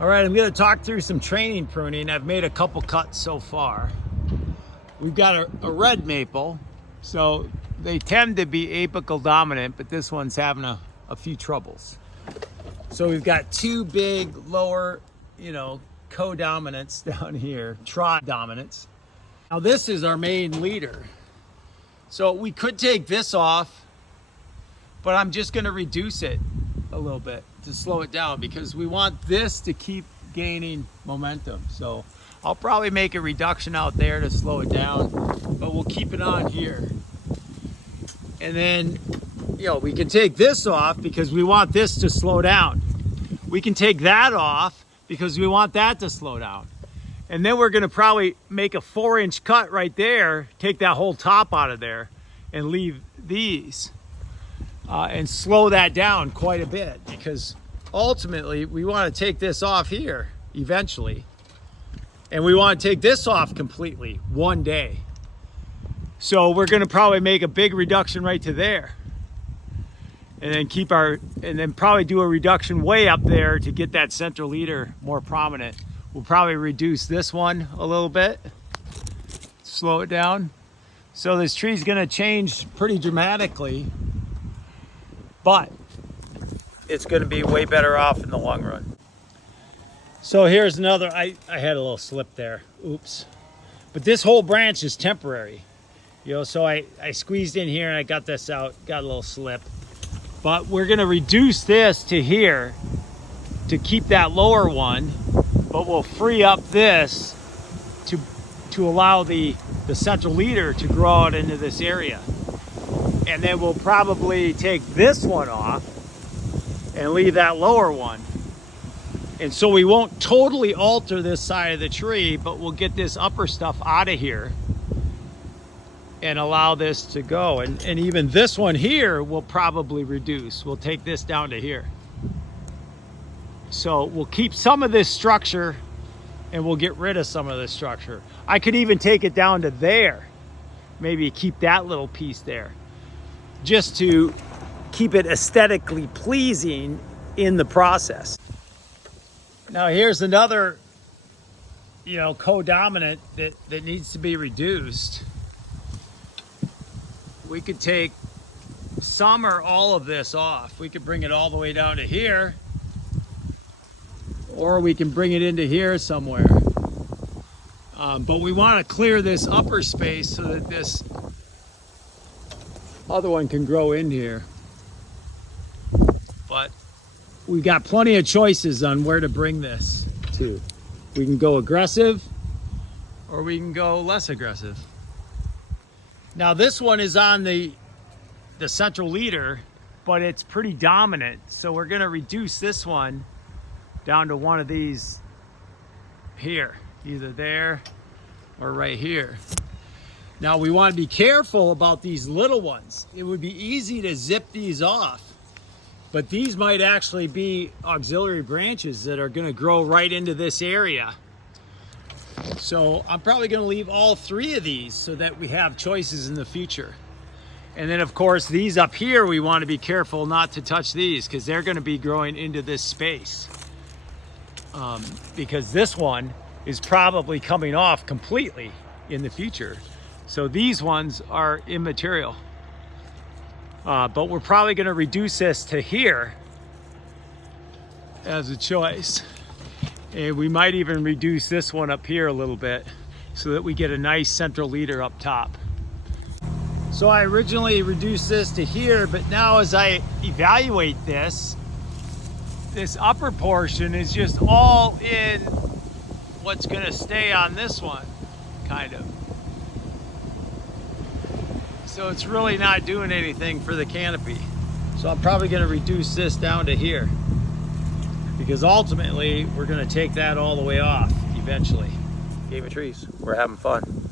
All right, I'm going to talk through some training pruning. I've made a couple cuts so far. We've got a red maple, so they tend to be apical dominant, but this one's having a few troubles. So we've got two big lower, co-dominants down here, trot dominants. Now this is our main leader. So we could take this off, but I'm just going to reduce it a little bit to slow it down because we want this to keep gaining momentum. So I'll probably make a reduction out there to slow it down, but we'll keep it on here. And then, we can take this off because we want this to slow down. We can take that off because we want that to slow down. And then we're gonna probably make a 4-inch cut right there, take that whole top out of there and leave these and slow that down quite a bit, because ultimately we want to take this off here eventually, and we want to take this off completely one day. So we're going to probably make a big reduction right to there, and then probably do a reduction way up there to get that central leader more prominent. We'll probably reduce this one a little bit, slow it down. So this tree's going to change pretty dramatically, but it's going to be way better off in the long run. So here's another, I had a little slip there, oops. But this whole branch is temporary. So I squeezed in here and I got this out, got a little slip. But we're gonna reduce this to here to keep that lower one, but we'll free up this to allow the central leader to grow out into this area. And then we'll probably take this one off and leave that lower one. And so we won't totally alter this side of the tree, but we'll get this upper stuff out of here and allow this to go. And even this one here will probably reduce. We'll take this down to here. So we'll keep some of this structure and we'll get rid of some of this structure. I could even take it down to there. Maybe keep that little piece there, just to keep it aesthetically pleasing in the process. Now here's another, co-dominant that needs to be reduced. We could take some or all of this off. We could bring it all the way down to here, or we can bring it into here somewhere. But we want to clear this upper space so that this other one can grow in here. But we've got plenty of choices on where to bring this to. We can go aggressive or we can go less aggressive. Now this one is on the central leader, but it's pretty dominant. So we're gonna reduce this one down to one of these here, either there or right here. Now we want to be careful about these little ones. It would be easy to zip these off, but these might actually be auxiliary branches that are going to grow right into this area. So I'm probably going to leave all 3 of these so that we have choices in the future. And then of course these up here, we want to be careful not to touch these because they're going to be growing into this space. Because this one is probably coming off completely in the future. So these ones are immaterial. But we're probably going to reduce this to here as a choice. And we might even reduce this one up here a little bit so that we get a nice central leader up top. So I originally reduced this to here, but now as I evaluate this upper portion is just all in what's going to stay on this one, kind of. So it's really not doing anything for the canopy. So I'm probably going to reduce this down to here, because ultimately we're going to take that all the way off eventually. Game of trees. We're having fun.